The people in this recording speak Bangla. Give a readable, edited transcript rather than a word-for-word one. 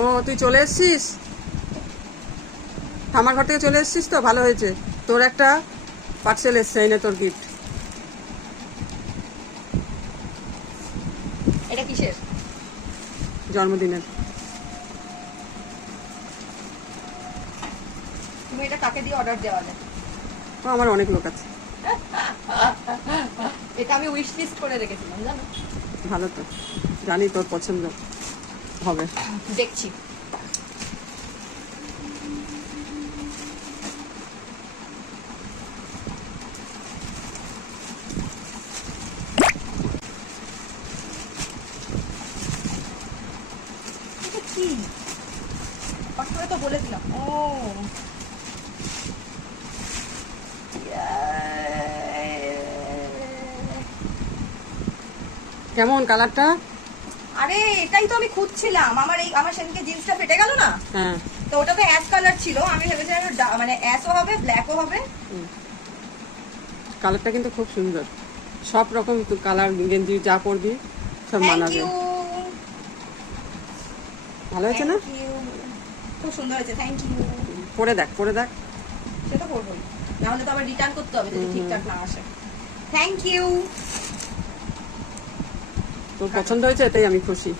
ও তুই চলে এসছিস, ঠামার ঘর থেকে চলে এসছিস, তো ভালো হয়েছে। তোর একটা পার্সেল এসছে, এই নে তোর গিফট। এটা কিসের? জন্মদিনের। তুমি এটা কাকে দিয়ে অর্ডার দেওয়া যায়? ও আমার অনেক লোক আছে। এটা আমি উইশ লিস্ট করে রেখেছিলাম, জানো? ভালো তো, জানি তোর পছন্দ হবে। দেখছি। এটা কি? পাঠ্যে তো বলে দিলাম। ও কেমন কালারটা? আরে এটাই তো আমি খুঁজছিলাম। আমার সেদিনকে জিন্সটা ফেটে গেল না, হ্যাঁ, তো ওটাতে অ্যাশ কালার ছিল। আমি ভেবেছিলাম মানে অ্যাশও হবে, ব্ল্যাকও হবে। কালারটা কিন্তু খুব সুন্দর। সব রকম কালার গেঞ্জি যা পরবি সব থ্যাংক মানাবে। ইউ। ভালো হয়েছে না? খুব সুন্দর হয়েছে, থ্যাংক ইউ। পরে দেখ, পরে দেখ। সেটা করবোই, নাহলে তো আবার রিটার্ন করতে হবে যদি ঠিকঠাক না আসে। Thank you. তোর পছন্দ হয়েছে, এটাই আমি খুশি।